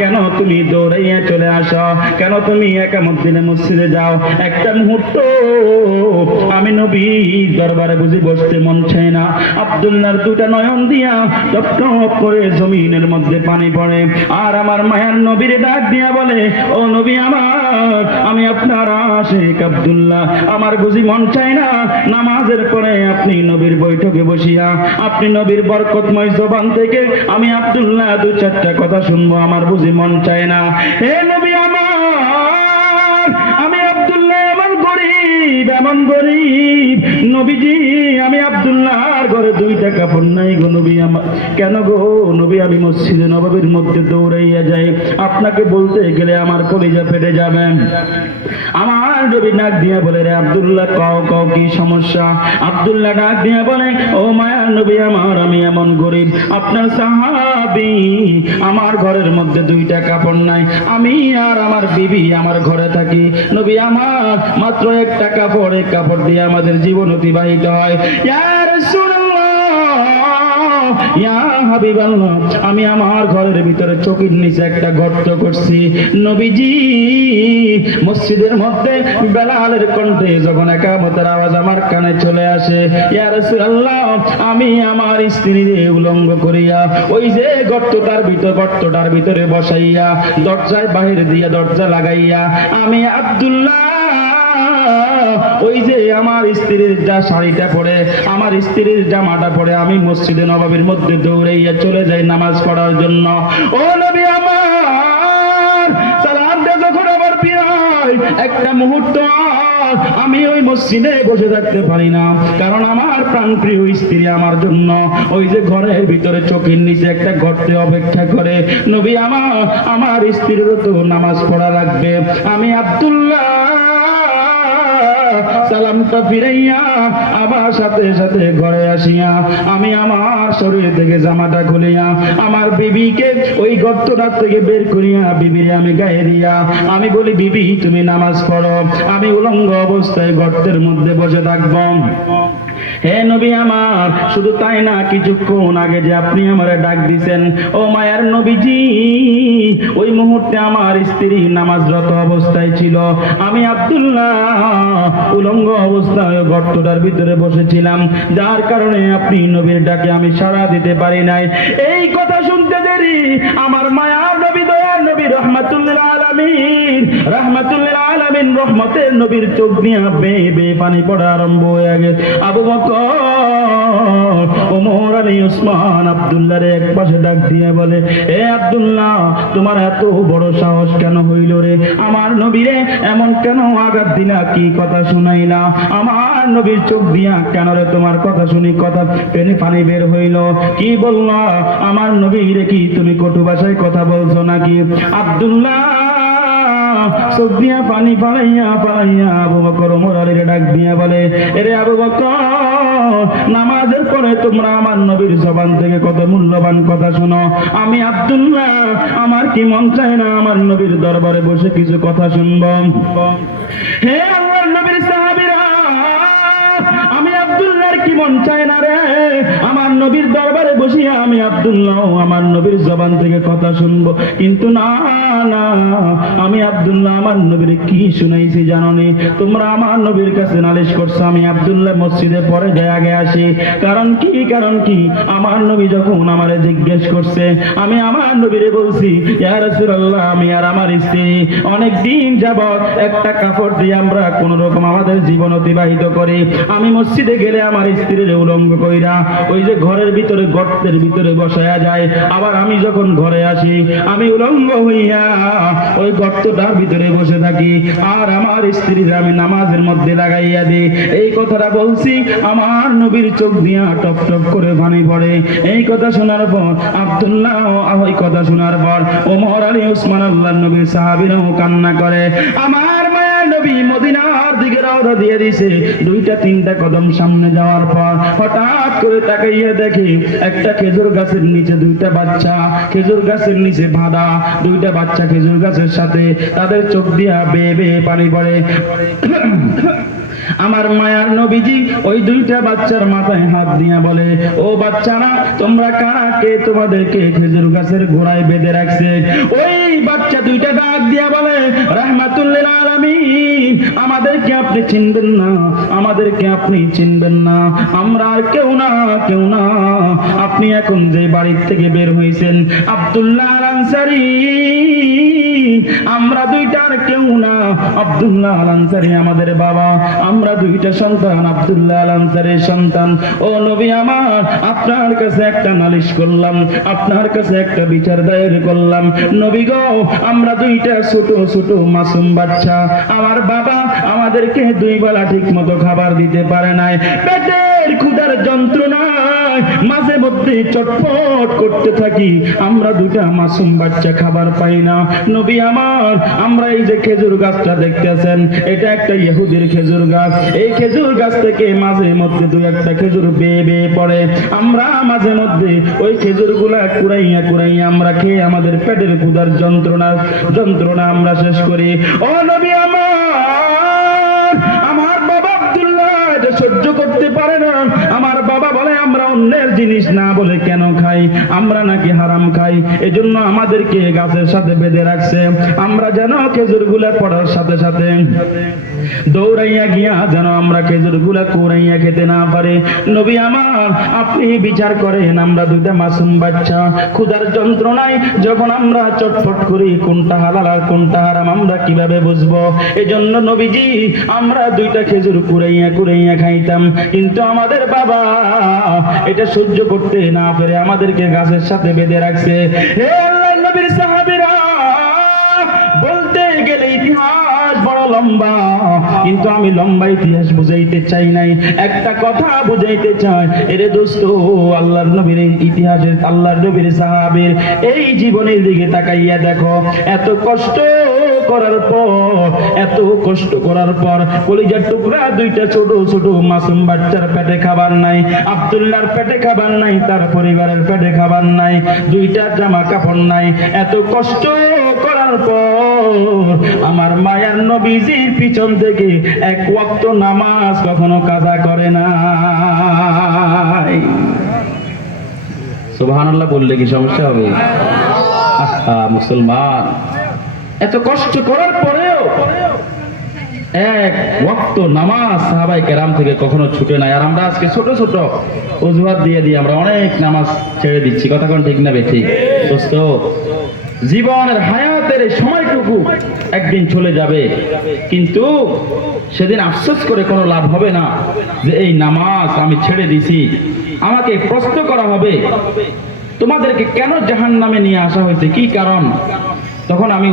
কেন তুমি দৌড়াইয়া চলে আসো, কেন তুমি একামত দিনে মসজিদে যাও? একটা মুহূর্ত আমি নবীর দরবারে বুঝি বসতে মন চায় না। আব্দুল্লাহর দুটা নয়ন দিয়া টপ টপ করে জমিনের মধ্যে পানি পড়ে। আর আমার মায়ার নবীর ডাক দিয়া বলে, ও নবী আমার, আমি আপনার আশিক আব্দুল্লাহ, আমার বুঝি মন চায় না নামাজের পরে আপনি নবীর বৈঠকে বসিয়া আপনি নবীর বরকতময় জবান থেকে আমি আব্দুল্লাহ দু চারটা কথা শুনবো, আমার বুঝি মন চায় না। হে নবী আমার, আমি আব্দুল্লাহ এমন গরিব নবীজি, আমি আব্দুল্লাহর ঘরে দুইটা কাপড় নাই গো নবী আমার। কেন গো নবী, আমি মসজিদে নববীর মধ্যে দৌড়াইয়া যাই, আপনাকে বলতে গেলে আমার কলিজা ফেটে যাবে। আমার নবী ডাক দিয়া বলে, রে আব্দুল্লাহ, কও কও কি সমস্যা? আব্দুল্লাহ ডাক দিয়া বলে, ও মায়ার নবী আমার, আমি এমন গরিব, আপনার সাহাবী, আমার ঘরের মধ্যে দুইটা কাপড় নাই, আমি আর আমার বিবি আমার ঘরে থাকি। নবী আমার মাত্র একটা কাপড়, এক কাপড় দিয়ে আমাদের জীবন অতিবাহিত হয়। ইয়া রাসূলুল্লাহ, ইয়া হাবিবাল্লাহ, আমি আমার ঘরের ভিতরে চকির নিচে একটা গর্ত করছি। নবীজি মসজিদের মধ্যে বেলালের কণ্ঠে যখন একামতের আওয়াজ আমার কানে চলে আসে, ইয়া রাসূলুল্লাহ, আমি আমার স্ত্রীরে উলঙ্গ করিয়া ওই যে গর্তটার ভিতরে বসাইয়া দরজায় বাহির দিয়া দরজা লাগাইয়া আমি আব্দুল্লাহ ওই যে আমার স্ত্রীর যা শাড়িটা পরে, আমার স্ত্রীর জামাটা পরে আমি মসজিদে নববীর মধ্যে দৌড়াইয়া চলে যাই নামাজ পড়ার জন্য। ও নবী আমার, সালাম দে যখন আবার ফিরাই, একটা মুহূর্ত আমি ওই মসজিদে বসে থাকতে পারি না, কারণ আমার প্রাণপ্রিয় স্ত্রী আমার জন্য ওই যে ঘরের ভিতরে চোখের নিচে একটা গর্তে অপেক্ষা করে। নবী আমার স্ত্রীরও তো নামাজ পড়া লাগবে। আমি আব্দুল্লাহ সালামটা ফিরাইয়া আবার সাথে সাথে ঘরে আসিয়া আমি আমার শরীর থেকে জামাটা খুলিয়া আমার বিবিকে ওই গর্তটার থেকে বের করিয়া বিবিরে আমি গায়ে দিয়া আমি বলি, বিবি তুমি নামাজ পড়ো, আমি উলঙ্গ অবস্থায় গর্তের মধ্যে বসে থাকব। হে নবী আমার, শুধু তাই না, কিছুক্ষণ আগে যে আপনি আমারে ডাক দিছেন, ও মায়ার নবীজি, ওই মুহূর্তে আমার স্ত্রী নামাজরত অবস্থায় ছিল, আমি আব্দুল্লাহ উলঙ্গ অবস্থায় গর্তটার ভিতরে বসেছিলাম, যার কারণে আপনি নবীর ডাকে আমি সাড়া দিতে পারি নাই। এই কথা শুনতে দেরি আমার মায়ার নবী, দয়ার নবী, রহমাতুল্লিল আলামিন রহমতের নবীর চোখ দিয়ে বেয়ে বেয়ে পানি পড়া আরম্ভ হয়ে গেছে। আবু বকর, ওমর, আলী, ওসমান আব্দুল্লাহর এক পাশে ডাক দিয়ে বলে, এ আব্দুল্লাহ, তোমার এত বড় সাহস কেন হইল রে? আমার নবীরে এমন কেন আঘাত দিলা? কি কথা শুনাইলা? আমার নবীর চোখ দিয়া কেন রে তোমার কথা শুনি কথা পানি বের হইল? কি বললা? আমার নবীরে কি তুমি কটু ভাষায় কথা বলছো নাকি? আব্দুল্লাহ চোখ দিয়া পানি পালাইয়া আবু বকর ওমর আলীর ডাক দিয়া বলে, এরে আবু বকর, নামাজের পরে তোমরা আমার নবীর জবান থেকে কত মূল্যবান কথা শোনো। আমি আব্দুল্লাহ, আমার কি মন চায় না আমার নবীর দরবারে বসে কিছু কথা শুনব? হে আল্লাহর নবীর সাহাবীরা, আমি আব্দুল্লাহর কি মন চায় না রে আমার নবীর দরবারে বসিয়া আমি আব্দুল্লাহ আমার নবীর জবান থেকে কথা শুনবো? কিন্তু না না, আমি আব্দুল্লাহ আমার নবীর কি শুনাইছি জানোনি? তোমরা আমার নবীর কাছে নালিশ করছো, আমি আব্দুল্লাহ মসজিদে পরে যায় আগে আসি। কারণ কি আমার নবী যখন আমারে জিজ্ঞেস করছে, আমি আমার নবীরে বলছি, ইয়া রাসূলুল্লাহ, আমি আর আমার স্ত্রী অনেক দিন যাবত একটা কাপড় দিয়ে আমরা কোন রকম আমাদের জীবন অতিবাহিত করি। আমি মসজিদে গেলে আমার স্ত্রীর উলঙ্গ কইরা ওই যে ঘরের ভিতরে গর্তের ভিতরে বসায়া যায়, আবার আমি যখন ঘরে আসি আমি উলঙ্গ হইয়া ওই গর্তটার ভিতরে বসে থাকি, আর আমার স্ত্রীর আমি নামাজের মধ্যে লাগাইয়া দিই। এই কথাটা বলছি, আমার নবীর চোখ দিয়া টপ টপ করে পানি পড়ে। এই কথা শোনার পর আব্দুল্লাহ, ওই কথা শোনার পর ওমর, আলী, ওসমান আল্লাহর নবীর সাহাবীরাও কান্না করে। আমার মায়ের নবী মদিনার দিকে রওনা দিয়ে দিছে। দুইটা তিনটা কদম সামনে যাওয়ার পর হঠাৎ করে তাকাইয়া দেখে একটা খেজুর গাছের নিচে দুইটা বাচ্চা, খেজুর গাছের নিচে বাঁধা দুইটা বাচ্চা খেজুর গাছের সাথে, তাদের চোখ দিয়া বেয়ে বেয়ে পানি পড়ে। আমার মায়ার নবীজি ওই দুইটা বাচ্চার মাথায় হাত দিয়া বলে, ও বাচ্চারা তোমরা কারা, কে তোমাদেরকে খেজুর গাছের গোড়ায় বেঁধে রাখছে? ওই বাচ্চা দুইটা ডাক দিয়া বলে, রাহমাতুল লিল আলামিন, আমাদেরকে আপনি চিনবেন না, আমাদেরকে আপনি চিনবেন না, আমরা আর কেউ না, আপনি এখন যে বাড়ির থেকে বের হয়েছেন আব্দুল্লাহ আল আনসারী, আমরা দুইটার কেউ না, আব্দুল্লাহ আল আনসারী আমাদের বাবা, আমরা দুইটা সন্তান, আব্দুল্লাহ আল আনসারীর সন্তান। ও নবী আমার, আপনার কাছে একটা নালিশ করলাম, আপনার কাছে একটা বিচার দায়ের করলাম। নবী গো, আমরা দুইটা ছোট ছোট মাসুম বাচ্চা, আমার বাবা আমাদেরকে দুই বেলা ঠিক মতো খাবার দিতে পারে নাই, পেটের ক্ষুধার যন্ত্রণায় মাঝে মধ্যে চটপট করতে থাকি, আমরা দুটা মাসুম বাচ্চা খাবার পাই না। নবী আমার, আমরা এই যে খেজুর গাছটা দেখতেছেন, এটা একটা ইহুদির খেজুর গাছ, এই খেজুর গাছ থেকে মাঝে মধ্যে দুই একটা খেজুর বেয়ে বেয়ে পড়ে, আমরা মাঝে মধ্যে ওই খেজুর গুলা কুড়াইয়া আমরা খেয়ে আমাদের পেটের ক্ষুধার যন্ত্রণা আমরা শেষ করি। ও নবী আমার বাবা আব্দুল্লাহ এটা সহ্য করতে পারে না, আমার বাবা বলে আমরা অন্যের জিনিস না বলে কেন খাই, আমরা নাকি হারাম খাই, এজন্য আমাদেরকে গাছের সাথে বেঁধে রাখছে, আমরা যেন খেজুর গুলা পড়ার সাথে সাথে দৌড়াইয়া গিয়া যেন আমরা খেজুর গুলা কুড়াইয়া খেতে না পারে। নবী আমার, আপনি বিচার করেন, আমরা দুইটা মাসুম বাচ্চা ক্ষুধার যন্ত্রণায় যখন আমরা চটপট করি, কোনটা হালাল আর কোনটা হারাম আমরা কিভাবে বুঝবো? এজন্য নবীজি আমরা দুইটা খেজুর কুড়াইয়া খাইতাম, কিন্তু আমাদের বাবা এটা সহ্য করতে না পেরে আমাদেরকে গাছের সাথে বেঁধে রাখছে। হে আল্লাহর নবীর সাহাবীরা, বলতে গেলে ইতিহাস বড় লম্বা, কিন্তু আমি লম্বা ইতিহাস বুঝাইতে চাই নাই, একটা কথা বুঝাইতে চাই। এরে দোস্ত, আল্লাহর নবীর ইতিহাসের, আল্লাহর নবীর সাহাবীর এই জীবনের দিকে তাকাইয়া দেখো, এত কষ্ট করার পর কলিজার টুকরা দুইটা ছোট ছোট মাসুম বাচ্চার পেটে খাবার নাই, আব্দুল্লাহর পেটে খাবার নাই, তার পরিবারের পেটে খাবার নাই, দুইটা জামা কাপড় নাই, এত কষ্ট করার পর আমার মায়ার নবীজির পিছন থেকে এক ওয়াক্ত নামাজ কখনো কাজা করে না। সুবহানাল্লাহ বললে কি সমস্যা হবে? মুসলমান, এত কষ্ট করার পরেও এক ওয়াক্ত নামাজ সাহাবায়ে কেরাম থেকে কখনো ছুটে নাই। আর আমরা আজকে ছোট ছোট অজুহাত দিয়ে আমরা অনেক নামাজ ছেড়ে দিচ্ছি, কথা কোন ঠিক না ঠিক? দোস্ত, জীবনের হায়াতের এই সময়টুকু একদিন চলে যাবে, কিন্তু সেদিন আফসোস করে কোনো লাভ হবে না যে এই নামাজ আমি ছেড়ে দিছি। আমাকে প্রশ্ন করা হবে, তোমাদেরকে কেন জাহান্নামে নিয়ে আসা হয়েছে, কি কারণ? তখন আমি